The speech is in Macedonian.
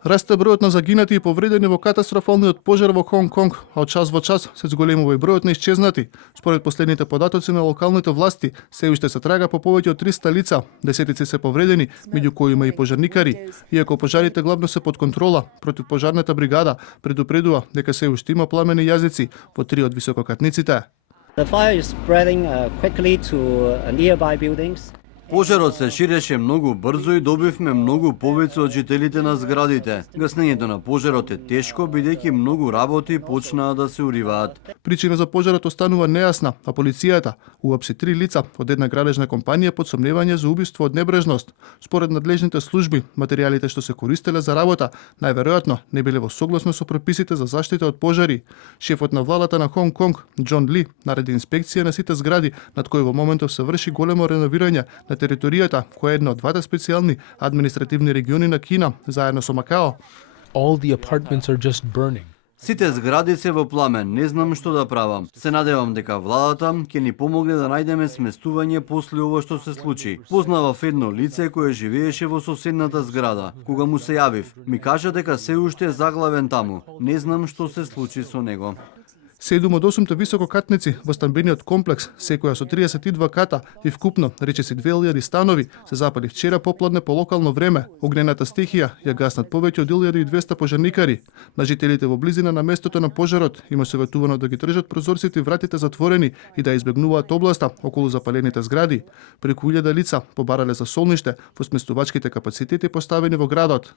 Расте бројот на загинати и повредени во катастрофалниот пожар во Хонг Конг, а од час во час се зголемува и бројот на исчезнати. Според последните податоци на локалните власти, се уште се трага по повеќе од 300 лица, десетици се повредени, меѓу кои има и пожарникари. Иако пожарите главно се под контрола, противпожарната бригада предупредува дека се уште има пламени јазици во 3 од висококатниците. The fire is spreading quickly to nearby buildings. Пожарот се ширеше многу брзо и добивме многу повеќе од жителите на зградите. Гаснењето на пожарот е тешко, бидејќи многу работи почнаа да се уриваат. Причина за пожарот останува нејасна, а полицијата уапси 3 лица од една градежна компанија под сомневање за убиство од небрежност. Според надлежните служби, материјалите што се користеле за работа најверојатно не биле во согласно со прописите за заштита од пожари. Шефот на владата на Хонг Конг, Џон Ли, нареди инспекција на сите згради над кои во моментов се врши големо реновирање на територијата, која е една од двата специјални административни региони на Кина, заедно со Макао. All the apartments are just burning. Сите згради се во пламен, не знам што да правам. Се надевам дека владата ќе ни помогне да најдеме сместување после ова што се случи. Познавав едно лице кое живееше во соседната зграда. Кога му се јавив, ми кажа дека се уште е заглавен таму. Не знам што се случи со него. 7 од 8 висококатници во стамбениот комплекс, секоја со 32 ката и вкупно речиси 2000 станови, се запали вчера попладне по локално време. Огнената стихија ја гаснат повеќе од 1200 пожарникари. На жителите во близина на местото на пожарот има советувано да ги држат прозорците и вратите затворени и да избегнуваат областа околу запалените згради. Преку 1000 лица побарале за солниште во сместувачките капацитети поставени во градот.